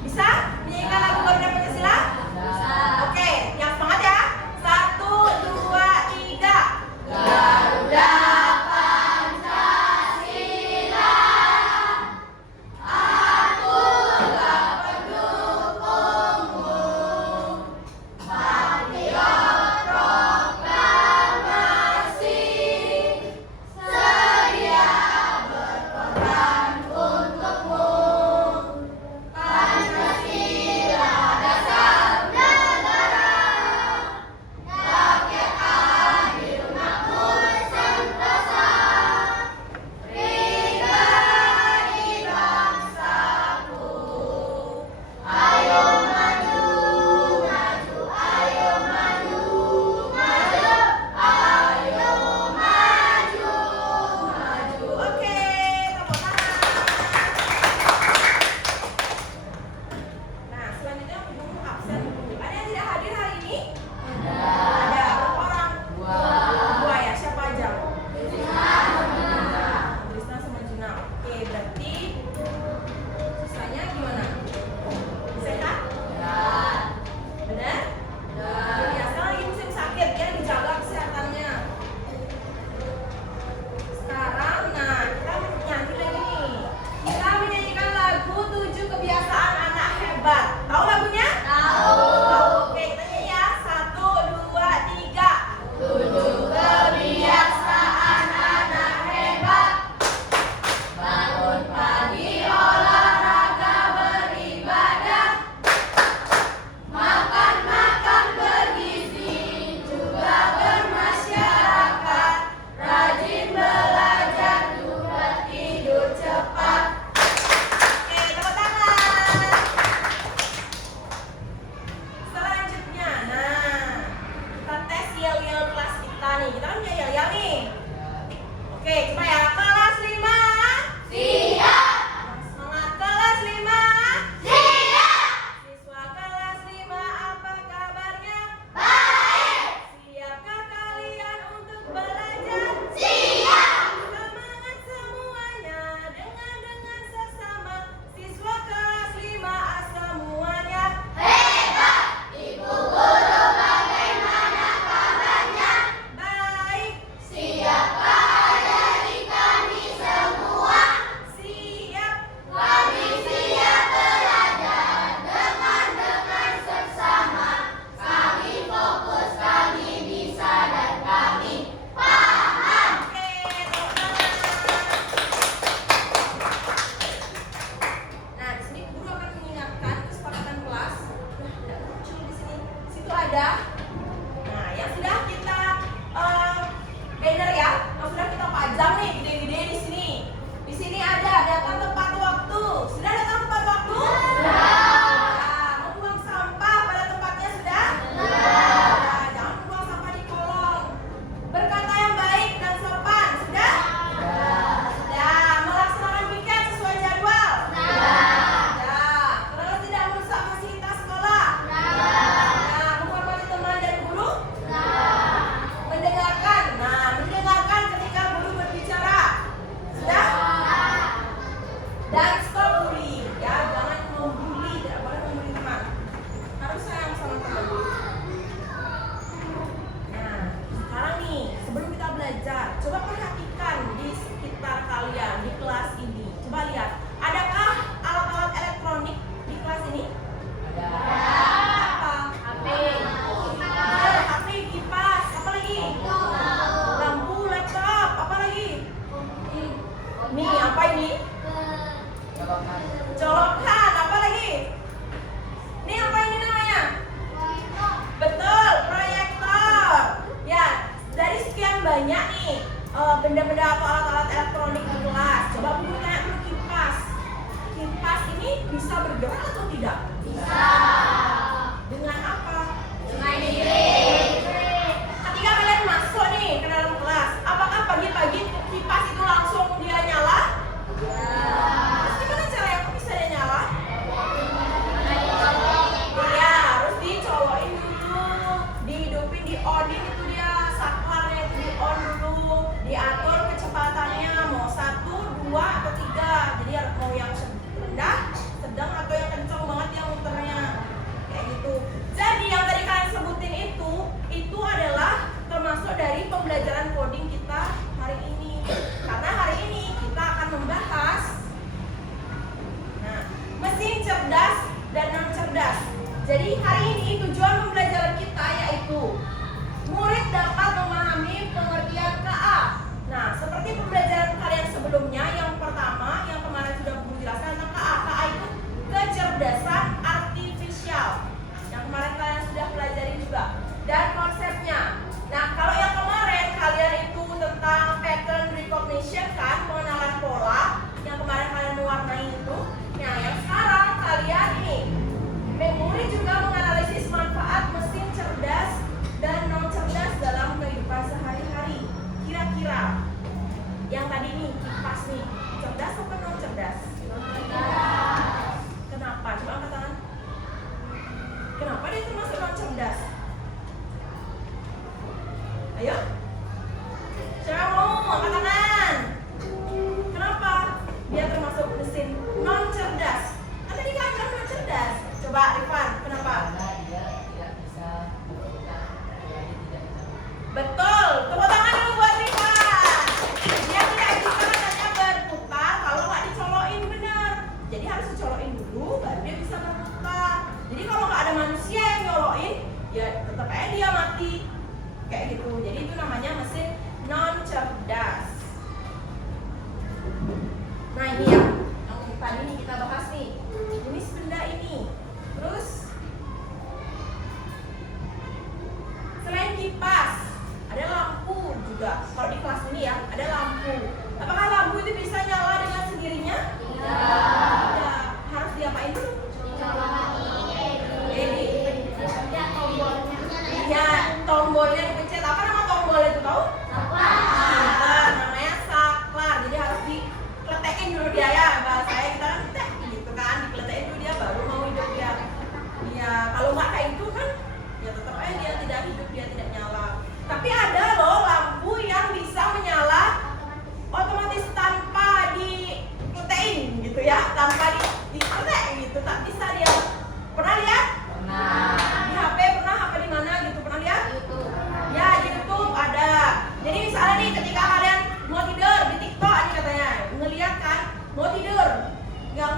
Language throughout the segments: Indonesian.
Bisa menyanyikan lagu Garuda Pancasila? Oke, yang semangat ya. 1, 2, 3. Garuda Pancasila, aku tak pendukungmu. Patriot proklamasi, sedia berkorban untukmu. Pancasila dasar negara, rakyat adil makmur sentosa, pribadi bangsaku. Ayo maju, maju, ayo maju, maju, ayo maju, maju. Oke, tepuk tangan. Nah, selanjutnya guru absen. Ada yang tidak hadir hari ini? Ada. Berapa orang? Dua ya. Siapa aja? Trisna sama Juna. Oke, berarti sisanya gimana? Sehat? Benar? Ya, sekarang lagi musim sakit ya, dijaga kesehatannya. Sekarang, nah kita nyanyi lagi nih. Kita menyanyikan lagu 7 Kebiasaan Anak Hebat. Tahu lagunya? Tahu. Oke, kita nyanyi ya. 1, 2, 3. 7 kebiasaan anak hebat. Bangun pagi, olahraga, beribadah. Makan bergizi, juga bermasyarakat. Rajin belajar, juga tidur cepat. Oke, tepuk tangan. Selanjutnya, nah kita tes yel-yel kelas kita nih. Kita kan punya yel-yel nih. Oke, coba ya. Kelas 5. Siap. Semangat kelas 5. Siap. Siswa kelas 5, apa kabarnya? Baik. Siapkah kalian untuk belajar? Siap. Semangat semuanya, dengan sesama. Siswa kelas 5 semuanya hebat. Ibu guru bagaimana kabarnya? Baik. Siapkah ajari kami semua? Siap. Kami siap belajar dengan seksama. Kami fokus, kami bisa, dan kami paham. Oke, tepuk tangan. Nah, di sini guru akan mengingatkan kesepakatan kelas. Nah, tidak muncul di sini. Di situ ada. Nah, yang sudah kita banner ya, yang sudah kita pajang nih gede-gede di sini. Di sini ada datang tepat waktu. Sudah datang tepat waktu? Sudah. Nah, membuang sampah pada tempatnya sudah? Sudah. Nah, jangan membuang sampah di kolong. Berkata yang baik dan sopan sudah? Sudah. Sudah. Melaksanakan piket sesuai jadwal? Sudah. Terus tidak merusak fasilitas sekolah? Nah, menghormati teman dan guru? Mendengarkan. Nah, mendengarkan ketika guru berbicara. Sudah? Dan stop bullying. Ya, jangan membuli, tidak boleh membuli teman. Harus sayang sama teman. Nah, sekarang nih, sebelum kita belajar, coba perhatikan di sekitar kalian di kelas ini. Coba lihat, adakah alat-alat elektronik di kelas ini? Ada. Apa? HP. HP, kipas, apa lagi? Lampu, laptop, apa lagi? Ini apa ini? Colokan, apa lagi? Ini apa ini namanya? Betul, proyektor. Ya, dari sekian banyak nih benda-benda atau alat-alat elektronik di kelas. Coba guru tanya dulu kipas. Kipas ini bisa bergerak atau tidak? Bisa. Dengan apa? Dengan listrik. Ketika kalian masuk nih ke dalam kelas, apakah pagi-pagi kipas itu langsung dia nyala? Terus gimana caranya kok bisa dia nyala? Iya, harus dicolokin dulu, dihidupin, di onin itu dia saklarnya itu di on dulu, diatur kecepatannya mau 1, 2 atau 3. Jadi mau yang rendah, sedang atau yang kencang banget ya. dan non cerdas. Jadi hari ini tujuan pembelajaran kita yaitu murid dapat memahami pengertian KA. Nah, seperti pembelajaran kalian sebelumnya, yang pertama yang kemarin sudah Guru jelaskan tentang KA. KA itu kecerdasan artifisial. Yang kemarin kalian sudah pelajari juga. Dan konsepnya. Nah, kalau yang kemarin kalian itu tentang pattern recognition kan, pengenalan pola, yang kemarin kalian mewarnai itu. Nah, yang sekarang kalian ini memori juga menganalisis manfaat mesin cerdas dan non cerdas dalam kehidupan sehari-hari. Kira-kira yang tadi nih kipas nih, cerdas atau non cerdas? Kenapa? Coba angkat tangan. Kenapa dia termasuk non cerdas? Ayo. Siapa mau angkat tangan? Kenapa dia termasuk mesin non cerdas? Kan tadi kan non cerdas. Coba Rifan, kenapa? Dia tidak bisa berputar, dia tidak bisa. Betul. Tepuk tangan dulu buat Rifan. Dia tidak bisa katanya berputar kalau nggak dicolokin benar. Jadi harus dicolokin dulu baru dia bisa berputar. Jadi kalau nggak ada manusia yang nyolokin, ya tetap aja dia mati. Kayak gitu. Jadi itu namanya mesin non cerdas. Nah ini ya, yang tadi nih kita bahas nih. Jenis benda ini. Terus selain kipas, ada lampu juga. Kalau di kelas ini ya, ada lampu. Apakah lampu itu bisa nyala dengan sendirinya? Tidak. Harus diapain dulu? Iya, tombolnya dipencet. Apa nama tombol itu tahu? Saklar. Namanya saklar. Jadi harus dikletekin dulu dia ya. Bahasanya kita kan tek gitu kan, dikletekin dulu dia baru mau hidup dia. Iya, kalau nggak kayak itu kan, ya tetap aja dia tidak hidup, dia tidak nyala. Tapi ada loh lampu yang bisa menyala otomatis tanpa dikletekin gitu ya, tanpa dikletek gitu, tak bisa dia. Pernah lihat? Di HP pernah, HP di mana gitu, pernah lihat? Ya, di YouTube ada. Jadi misalnya nih ketika kalian mau tidur di TikTok ini katanya, ngeliat kan, mau tidur, yang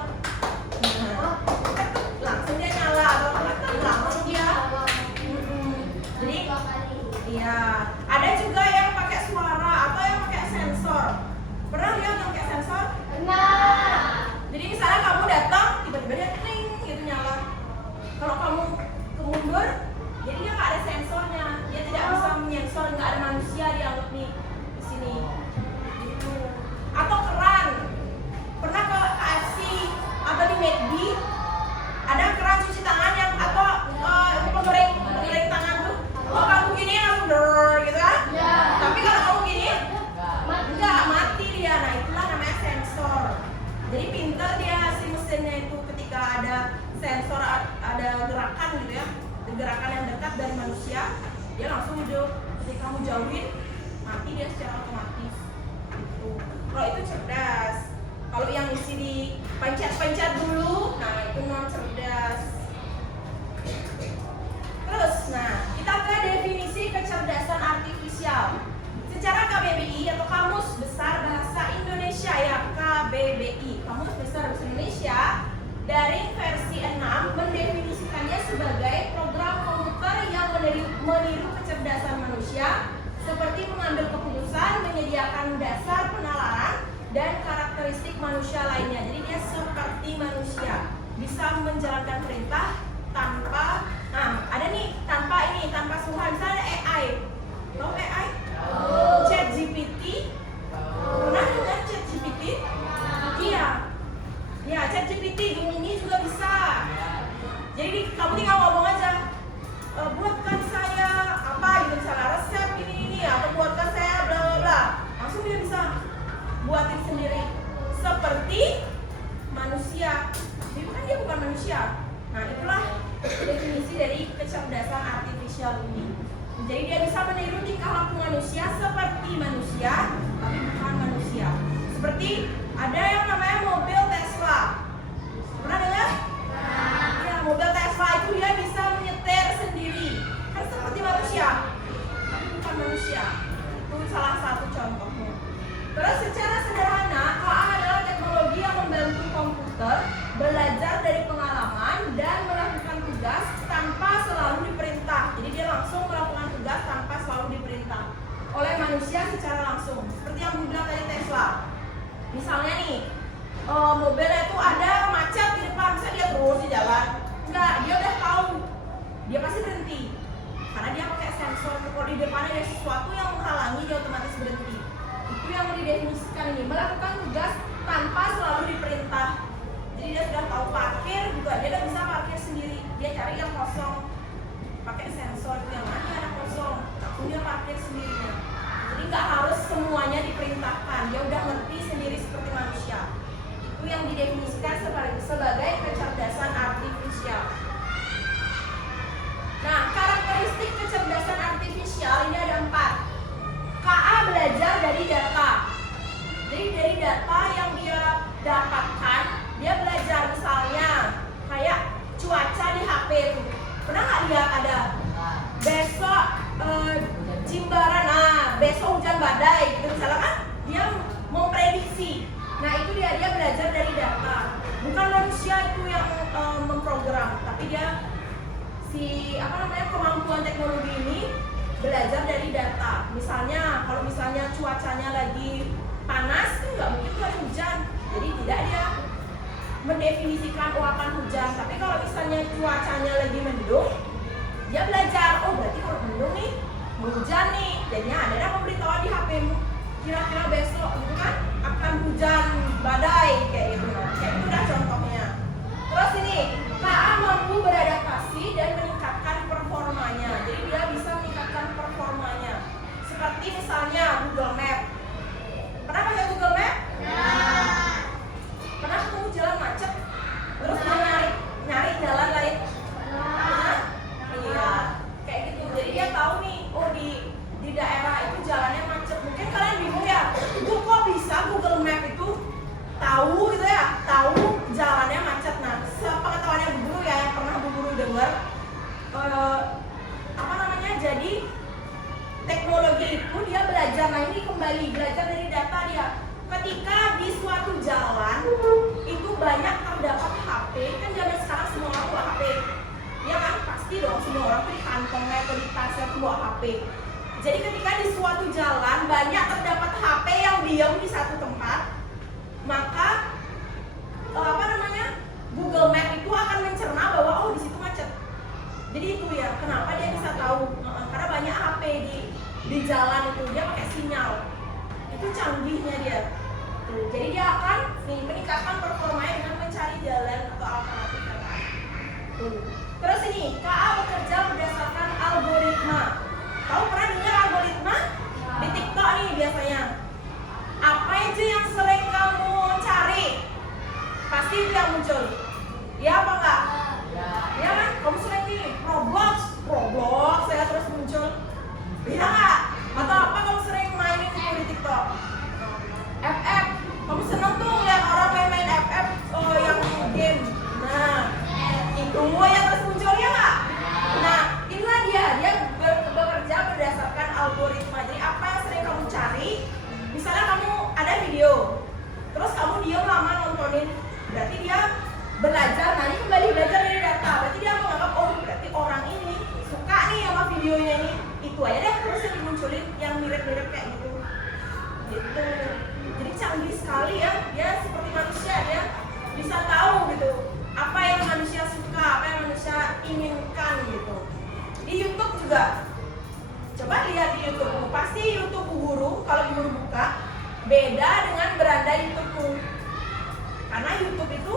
langsung dia nyala atau langsung dia. Jadi, iya. Ada juga yang pakai suara atau yang pakai sensor. Pernah lihat yang pakai sensor? Jadi misalnya kamu datang, tiba-tiba dia kling gitu nyala. Kalau kamu kemundur, jadi dia nggak ada sensornya, dia tidak bisa menyensor, nggak ada manusia dianggap nih di sini. Gitu. Atau keran, pernah ke KFC atau di McD ada keran cuci tangan yang atau penggoreng tangan tuh. Kalau kamu gini langsung gitu kan? Tapi kalau kamu gini, enggak, mati dia. Nah itulah namanya sensor. Jadi pintar dia si mesinnya itu ketika ada sensor, ada gerakan gitu ya, gerakan yang dekat dari manusia, dia langsung hidup. Ketika kamu jauhin, mati dia secara otomatis. Gitu. Kalau itu cerdas. Kalau yang isi di pencet-pencet dulu, nah itu non cerdas. Terus, nah kita ke definisi kecerdasan artifisial. Secara KBBI atau Kamus Besar Bahasa Indonesia ya, KBBI, Kamus Besar Bahasa Indonesia dari versi 6 mendefinisikannya sebagai program komputer yang meniru kecerdasan manusia seperti mengambil keputusan, menyediakan dasar penalaran dan karakteristik manusia lainnya. Jadi dia seperti manusia, bisa menjalankan perintah tanpa, nah ada nih tanpa suara. Misalnya ada AI, tahu AI? ChatGPT, pernah dengar ChatGPT? Iya, ya ChatGPT ini juga bisa. Jadi kamu tinggal ngomong aja, buatkan saya apa gitu, misalnya resep ini atau buatkan saya bla bla bla, langsung dia bisa buatin sendiri seperti manusia. Jadi kan dia bukan manusia. Nah itulah definisi dari kecerdasan artifisial ini. Jadi dia bisa meniru tingkah laku manusia seperti manusia, tapi bukan manusia. Seperti ada yang namanya mobil Tesla. Pernah dengar? Ya, mobil Tesla itu dia bisa menyetir sendiri, kan seperti manusia, tapi bukan manusia. Itu salah satu contohnya. Terus secara sederhana, KA adalah teknologi yang membantu komputer belajar dari pengalaman dan mobilnya itu ada macet di depan, misalnya dia terus di jalan, enggak, dia udah tahu, dia pasti berhenti karena dia pakai sensor. Kalau di depannya ada sesuatu yang menghalangi, dia otomatis berhenti. Itu yang didefinisikan ini, melakukan tugas tanpa selalu diperintah. Jadi dia sudah tahu parkir juga, dia udah bisa parkir sendiri, dia cari yang kosong pakai sensor, itu yang mana yang kosong, langsung dia parkir sendirinya. Jadi nggak harus semuanya diperintahkan, dia udah ngerti sendiri seperti manusia. Itu yang didefinisikan sebagai kecerdasan artifisial. Nah, karakteristik kecerdasan artifisial ini ada 4. KA belajar dari data. Jadi dari data yang dia dapatkan, dia belajar. Misalnya kayak cuaca di HP itu. Pernah nggak lihat ada besok Jimbaran, nah besok hujan badai gitu misalnya kan, dia mau prediksi. Nah itu dia belajar dari data. Bukan manusia itu yang memprogram, tapi dia kemampuan teknologi ini belajar dari data. Misalnya kalau misalnya cuacanya lagi panas kan nggak mungkin tuh ada hujan, jadi tidak dia mendefinisikan akan hujan. Tapi kalau misalnya cuacanya lagi mendung, dia belajar, oh berarti kalau mendung nih hujan nih, jadinya ada yang memberitahu di HP-mu kira-kira besok gitu kan akan hujan badai kayak gitu. Kayak itu udah contohnya. Terus ini KA mampu beradaptasi dan meningkatkan performanya. Jadi dia bisa meningkatkan performanya. Seperti misalnya Google Map. Pernah pakai Google Map? Nah. Pernah ketemu jalan macet? Terus dia nyari jalan lain? Nah. Iya. Kayak gitu. Jadi dia tahu nih, oh di daerah itu jalannya macet. Mungkin kalian bingung ya, kok bisa Google Map itu tahu gitu ya, tahu jalannya macet. Nah, sepengetahuannya Bu Guru ya, yang pernah Bu Guru dengar, jadi teknologi itu dia belajar. Nah ini kembali belajar dari data dia. Ketika di suatu jalan itu banyak terdapat HP, kan zaman sekarang semua orang bawa HP, ya kan pasti dong semua orang di kantongnya atau di tasnya bawa HP. Jadi ketika di suatu jalan banyak terdapat HP yang diam di satu tempat, maka Google Map itu akan mencerna bahwa oh di situ macet. Jadi itu ya kenapa dia bisa tahu, karena banyak HP di jalan itu, dia pakai sinyal. Itu canggihnya dia. Jadi dia akan meningkatkan performanya dengan mencari jalan atau alternatif yang lain. Terus ini KA bekerja berdasarkan algoritma. Tahu pernah dengar algoritma? Di TikTok nih biasanya. Apa aja yang sering kamu cari? Pasti itu yang muncul. Ya apa enggak? Ya kan? Kamu sering nih Roblox saya terus muncul. Iya nggak? Atau apa kamu sering mainin itu di TikTok? FF, kamu seneng tuh lihat orang main FF yang game. Nah, itu yang terus muncul ya nggak? Nah, inilah dia bekerja berdasarkan algoritma. Jadi apa yang sering kamu cari? Misalnya kamu ada video, terus kamu diam lama nontonin, berarti dia belajar. Nah ini kembali belajar dari data. Berarti dia menganggap oh berarti orang ini suka nih sama videonya ini. Itu aja deh terus yang dimunculin yang mirip-mirip kayak gitu. Gitu. Jadi canggih sekali ya. Dia seperti manusia, dia bisa tahu gitu apa yang manusia suka, apa yang manusia inginkan gitu. Di YouTube juga. Coba lihat di YouTube. Pasti YouTube guru kalau guru buka beda dengan beranda YouTube-mu. Karena YouTube itu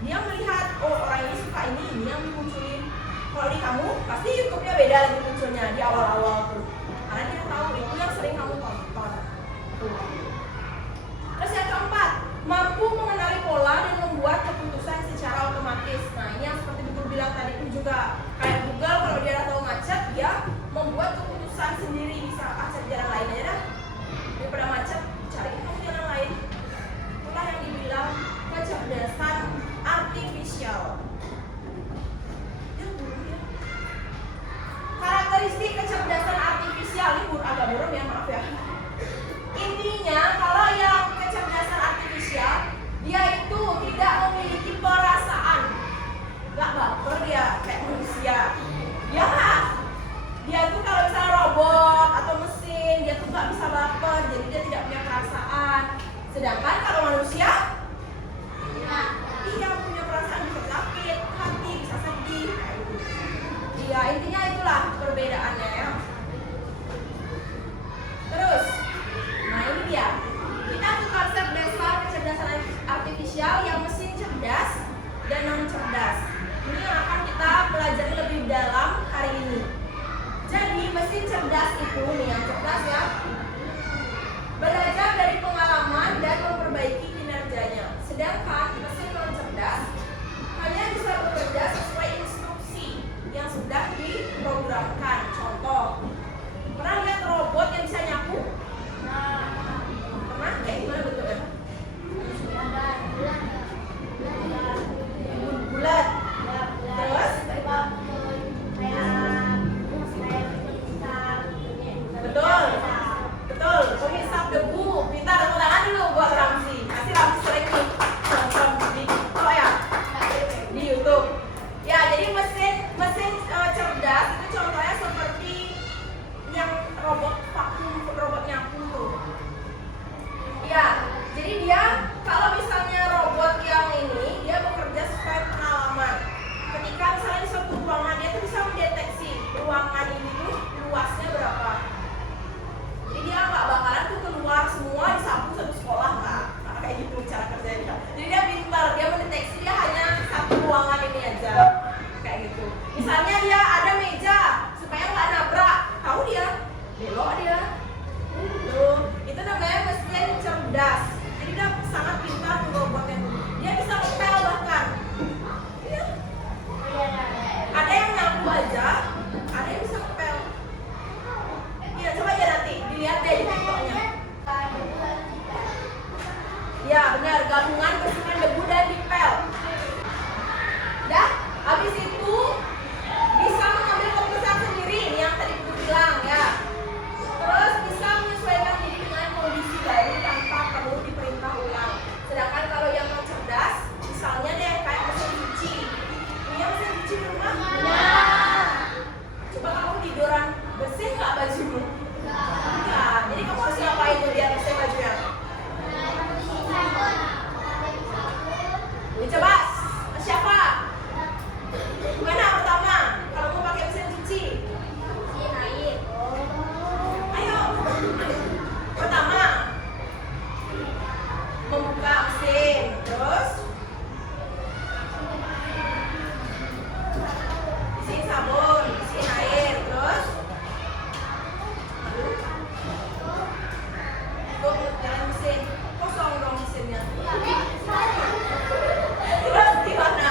dia melihat oh orang ini suka ini yang dimunculin. Kalau di kamu pasti YouTube-nya beda lagi munculnya di awal-awal tuh. Karena dia tahu itu yang sering kamu tonton. Terus yang keempat, mampu mengenali pola dan membuat keputusan secara otomatis. Nah ini yang seperti Guru bilang tadi itu juga kayak Google, kalau dia udah tahu macet dia membuat keputusan sendiri. Bisa macet jalan lain aja dah, daripada macet cari kamu jalan lain. Itulah yang dibilang kecerdasan artifisial. Karakteristik kecerdasan artifisial ini agak buruk ya, maaf ya. Intinya kalau yang kecerdasan artifisial dia itu tidak memiliki perasaan, nggak baper dia kayak manusia. Ya kan? Dia tuh kalau misalnya robot atau mesin dia tuh nggak bisa baper, jadi dia tidak punya perasaan. Sedangkan kalau manusia Ya intinya itulah perbedaannya ya. Terus, nah ini dia. Kita ke konsep dasar kecerdasan artifisial yang mesin cerdas dan non cerdas. Ini yang akan kita pelajari lebih dalam hari ini. Jadi mesin cerdas itu nih yang cerdas ya, belajar dari pengalaman dan memperbaiki kinerjanya. Sedangkan mesin non cerdas hanya bisa bekerja sesuai instruksi yang sudah diprogramkan. Contoh, pernah lihat robot yang bisa nyapu? Pernah? Kayak gimana bentuknya? Bulat. Terus? Betul. Betul. Pemisah debu. Pintar, tepuk tangan dulu buat Ramzi. Pasti Ramzi sering nih nonton di TikTok ya, di YouTube. Ya, jadi mesin cerdas itu contohnya seperti yang robot vakum, robot nyapu tuh. Ya, jadi dia kalau misalnya robot yang ini dia bekerja sesuai pengalaman. Ketika misalnya di suatu ruangan dia tuh bisa mendeteksi ruangan ini tuh luasnya berapa. Jadi dia nggak bakalan tuh keluar semua disapu satu sekolah nggak. Nah, kayak gitu cara kerjanya. Jadi dia pintar, dia mendeteksi dia hanya satu ruangan ini aja. Kayak gitu. Misalnya dia ada meja supaya nggak nabrak, tahu dia belok dia. Itu namanya mesin cerdas. Jadi dia sangat pintar tuh robotnya. Dia bisa ngepel bahkan. Iya. Ada yang nyapu aja, ada yang bisa ngepel. Iya, coba aja nanti dilihat deh di TikToknya. Ya benar, gabungan bersihkan debu dan dipel. Dah, habis itu bisa mengambil keputusan sendiri, ini yang tadi aku bilang ya. Terus bisa menyesuaikan diri dengan kondisi baru tanpa perlu diperintah ulang. Sedangkan kalau yang non cerdas, misalnya deh kayak mesin cuci. Punya mesin cuci di rumah? Ya. Coba kamu tiduran, bersih nggak bajumu? Enggak. Jadi kamu harus ngapain tuh biar bersih bajunya? Coba siapa? Mana pertama? Kalau mau pakai mesin cuci? Ayo. Pertama, membuka mesin, terus isiin sabun, isiin air, terus tuh jalan mesin, kosong dong mesinnya. Terus gimana?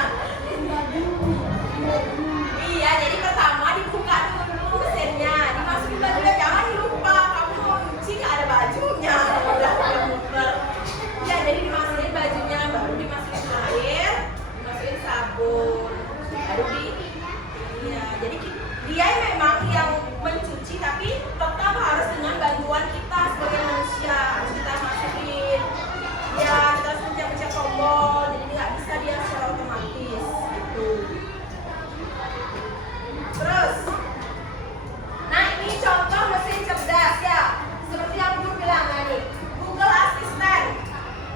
Iya, jadi pertama dibuka dulu mesinnya, dimasukin bajunya, jangan lupa kamu mau cuci nggak ada bajunya, udah muter. Ya, jadi dimasukin bajunya, baru dimasukin air, dimasukin sabun, baru iya, jadi dia memang yang mencuci, tapi tetap harus dengan bantuan kita sebagai manusia, harus kita masukin. Ya, kita harus pencet-pencet tombol, jadi nggak bisa dia secara otomatis gitu. Terus, nah ini contoh mesin cerdas ya, seperti yang Guru bilang tadi, Google Assistant.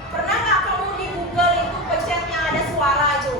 Pernah nggak kamu di Google itu pencet yang ada suara itu?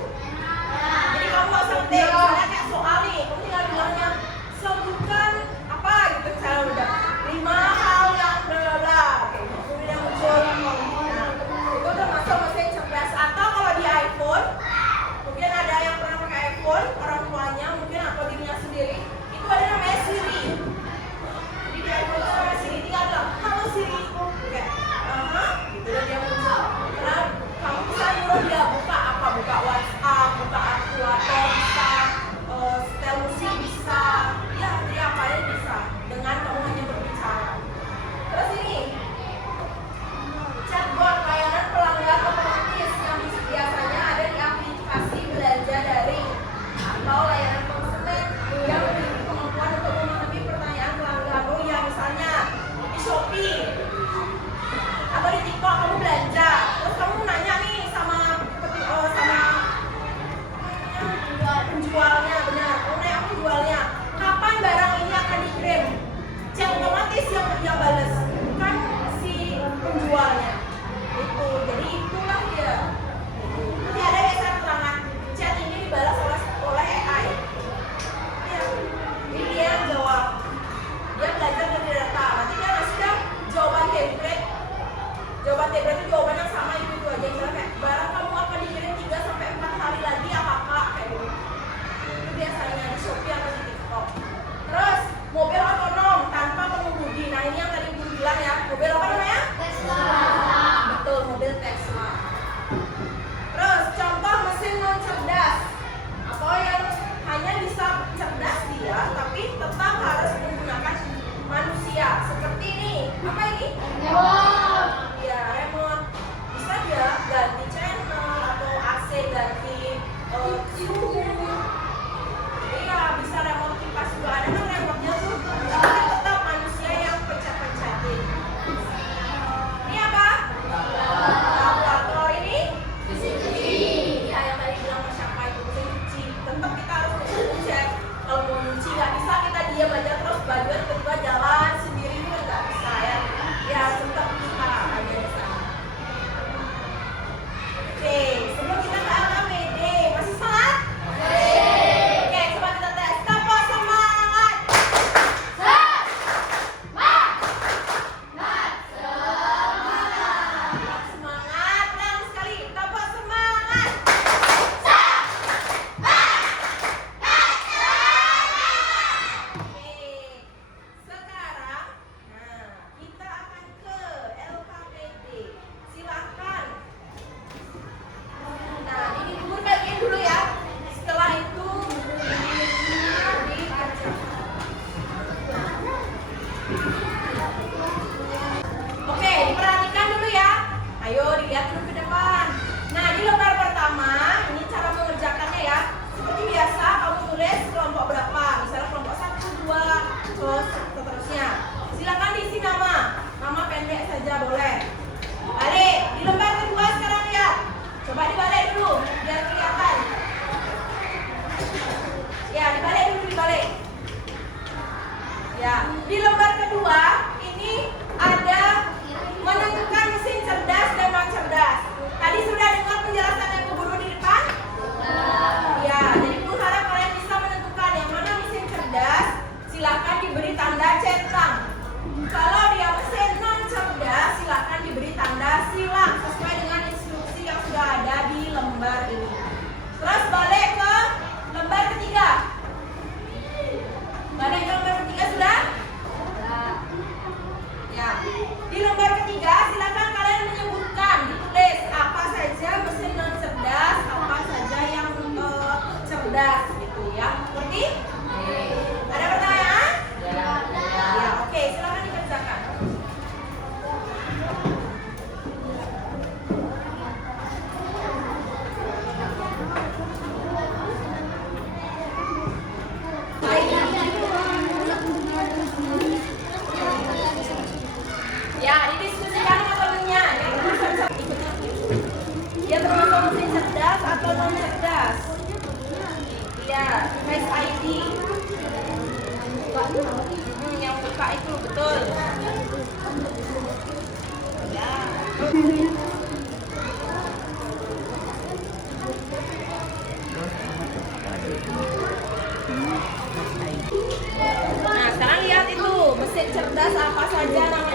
cerdas gitu ya. Ngerti? Oke. Ada pertanyaan? Ya. Ya, oke, silakan dikerjakan. Ya, didiskusikan sama temennya. Dia termasuk mesin cerdas atau non cerdas? Iya, Face ID. Yang buka itu betul. Ya. Nah, sekarang lihat itu mesin cerdas apa saja namanya.